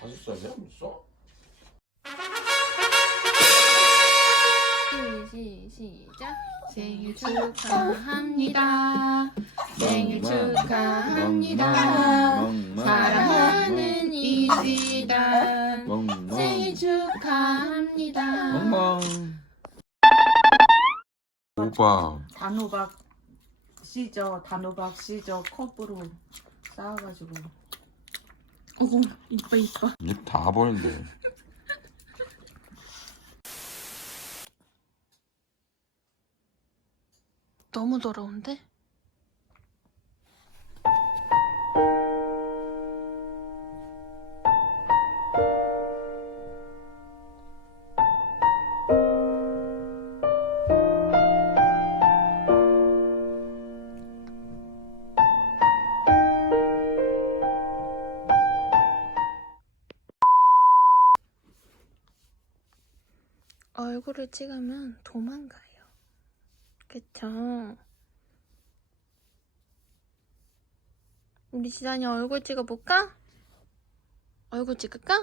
살이야 벌써? 시, 시, 시작. 생일 축하합니다. 생일 축하합니다. 사랑하는 이지단. 생일 축하합니다. 오빠. 단호박 씨죠 단호박 씨죠 컵으로 쌓아가지고 어머, 이뻐, 이뻐. 입 다 보이는데. 너무 더러운데? 얼굴을 찍으면 도망가요. 그쵸? 우리 지단이 얼굴 찍어볼까? 얼굴 찍을까?